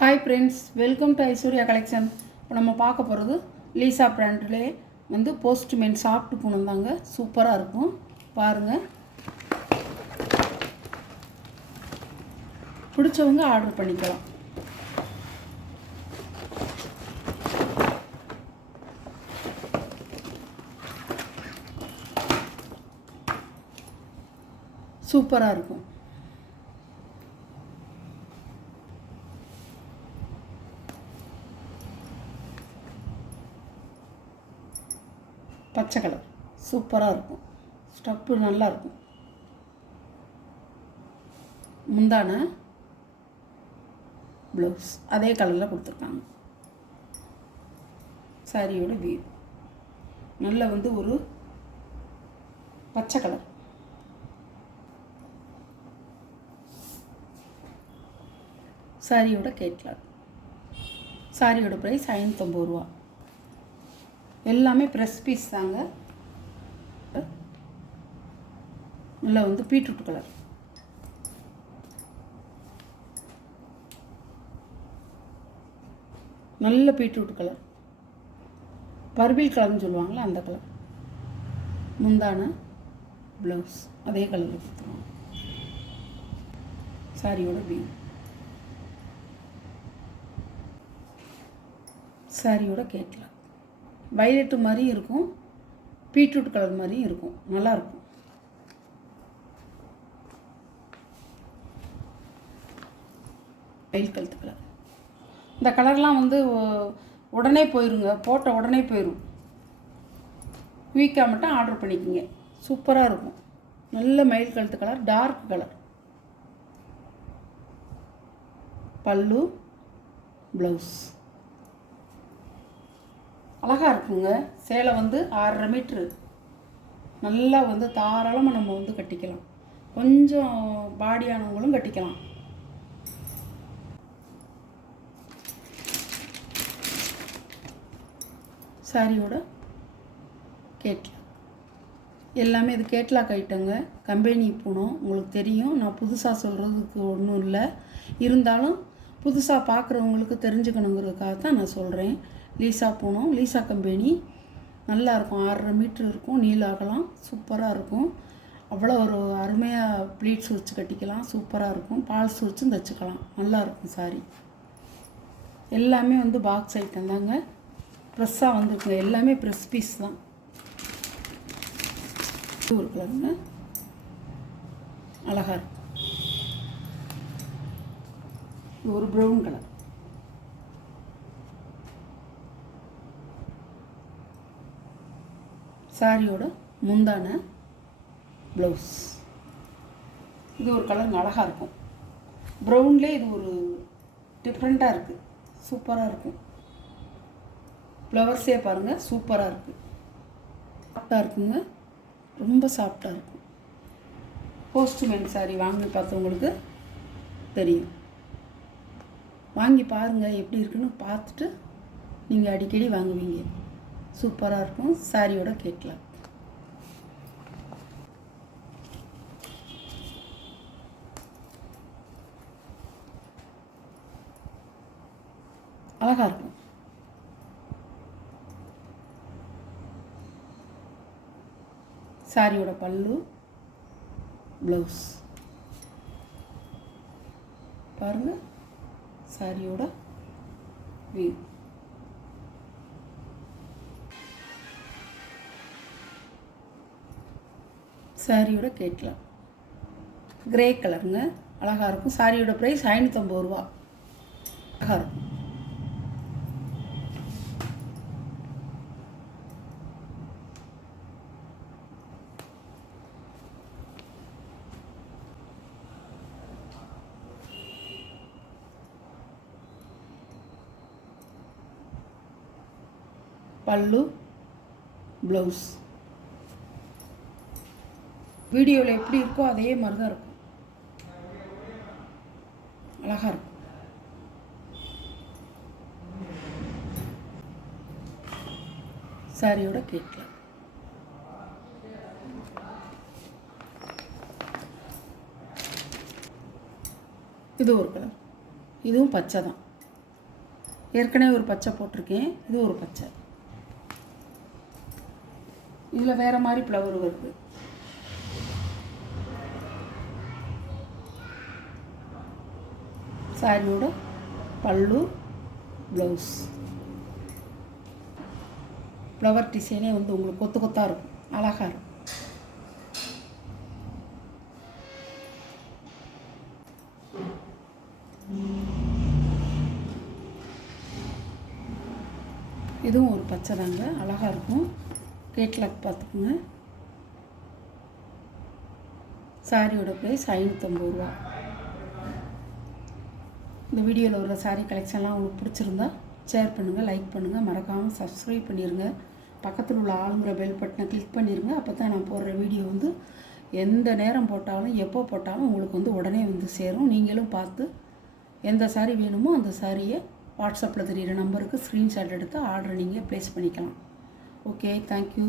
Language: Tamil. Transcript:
Hi friends, welcome to Aishwarya collection. இப்போ நம்ம பார்க்க போகிறது லீசா பிராண்ட்லே வந்து போஸ்ட்மேன் சாஃப்ட் பூனம் தாங்க. சூப்பராக இருக்கும், பாருங்கள். பிடிச்சவங்க ஆர்டர் பண்ணிக்கலாம். சூப்பராக இருக்கும். பச்சை கலர் சூப்பராக இருக்கும். ஸ்டப்பு நல்லா இருக்கும். முந்தான ப்ளவுஸ் அதே கலரில் கொடுத்துருக்காங்க. சாரியோட வியூ நல்ல வந்து ஒரு பச்சை கலர். சாரியோட கேட்லாக். சாரியோட ப்ரைஸ் 550 ரூபா. எல்லாமே ப்ரெஸ் பீஸ் தாங்க. நல்லா வந்து பீட்ரூட் கலர். நல்ல பீட்ரூட் கலர், பர்பிள் கலர்னு சொல்லுவாங்களே அந்த கலர். முந்தான ப்ளவுஸ் அதே கலரில் கொடுத்துருவாங்க. சாரியோட வியூ. சாரியோட கேட்லாக். வயலட்டு மாதிரியும் இருக்கும், பீட்ரூட் கலர் மாதிரியும் இருக்கும். நல்லாயிருக்கும். வெயில் கழுத்து கலர். இந்த கலர்லாம் வந்து உடனே போயிருங்க, போட்ட உடனே போயிடும். குயிக்காக மட்டும் ஆர்டர் பண்ணிக்கோங்க. சூப்பராக இருக்கும். நல்ல மயில் கழுத்து கலர், டார்க் கலர். பல்லு ப்ளவுஸ் அழகாக இருக்குங்க. சேலை வந்து 6.5 மீட்ரு. நல்லா வந்து தாராளமாக நம்ம வந்து கட்டிக்கலாம். கொஞ்சம் பாடியானவங்களும் கட்டிக்கலாம். சாரியோட கேட்லாக். எல்லாமே இது கேட்லாக் ஐட்டங்க. கம்பெனி பூனம் உங்களுக்கு தெரியும். நான் புதுசாக சொல்கிறதுக்கு ஒன்றும் இல்லை. இருந்தாலும் புதுசாக பார்க்குறவங்களுக்கு தெரிஞ்சுக்கணுங்கிறதுக்காக தான் நான் சொல்கிறேன். Lisa Poonam, Lisa company. நல்லாயிருக்கும். 6.5 மீட்ரு இருக்கும். நீளாகலாம். சூப்பராக இருக்கும். அவ்வளோ ஒரு அருமையாக ப்ளீட்ஸ் வச்சு கட்டிக்கலாம். சூப்பராக இருக்கும். பால்ஸ் வச்சும் தைச்சிக்கலாம். நல்லாயிருக்கும் சாரி. எல்லாமே வந்து பாக்ஸ் ஐட்டம் தாங்க. ப்ரெஸ்ஸாக வந்துருக்குங்க. எல்லாமே ப்ரெஸ் பீஸ் தான். ஒரு கலருங்க, அழகாக இருக்கும். இது ஒரு ப்ரௌன் கலர். சாரியோட முந்தான ப்ளவுஸ். இது ஒரு கலர் அழகாக இருக்கும். ப்ரௌன்லேயே இது ஒரு டிஃப்ரெண்ட்டாக இருக்குது. சூப்பராக இருக்கும். ஃப்ளவர்ஸே பாருங்கள், சூப்பராக இருக்குது. சாஃப்டாக இருக்குங்க, ரொம்ப சாஃப்டாக இருக்கும். போஸ்ட்மேன் சாரி வாங்கி பார்த்தவங்களுக்கு தெரியும். வாங்கி பாருங்கள், எப்படி இருக்குன்னு பார்த்துட்டு நீங்கள் அடிக்கடி வாங்குவீங்க. சூப்பராக இருக்கும். சாரியோட கேட்லாக். அழகாக இருக்கும். சாரியோட பல்லு ப்ளவுஸ் பாருங்கள். சாரியோட வியூ. சாரியோட கேட்லாக். கிரே கலருங்க, அழகாக இருக்கும். சாரியோட ப்ரைஸ் 550 ரூபா. அழகாக இருக்கும். பல்லு ப்ளவுஸ் வீடியோவில் எப்படி இருக்கோ அதே மாதிரி தான் இருக்கும். அழகாக இருக்கும். சாரியோட கேட்லாக். இது ஒரு கலர். இதுவும் பச்சை தான். ஏற்கனவே ஒரு பச்சை போட்டிருக்கேன், இது ஒரு பச்சை. இதில் வேறு மாதிரி ஃப்ளவர் வருது. சாரியோட பல்லு, ப்ளவுஸ். ஃப்ளவர் டிசைனே வந்து உங்களுக்கு கொத்து கொத்தாக இருக்கும், அழகாக இருக்கும். இதுவும் ஒரு பச்சை தாங்க, அழகாக இருக்கும். கேட்லாக் பார்த்துக்குங்க. சாரியோட ப்ரைஸ் 550 ரூபா. இந்த வீடியோவில் உள்ள சாரீ கலெக்ஷன்லாம் உங்களுக்கு பிடிச்சிருந்தா ஷேர் பண்ணுங்கள், லைக் பண்ணுங்கள், மறக்காமல் சப்ஸ்கிரைப் பண்ணிடுங்க. பக்கத்தில் உள்ள ஆளுங்கிற பெல் பட்டனை கிளிக் பண்ணிடுங்க. அப்போ தான் நான் போடுற வீடியோ வந்து எந்த நேரம் போட்டாலும் எப்போ போட்டாலும் உங்களுக்கு வந்து உடனே வந்து சேரும். நீங்களும் பார்த்து எந்த சாரீ வேணுமோ அந்த சாரியை வாட்ஸ்அப்பில் தெரிகிற நம்பருக்கு ஸ்க்ரீன்ஷாட் எடுத்து ஆர்டரை நீங்கள் ப்ளேஸ் பண்ணிக்கலாம். Okay, thank you.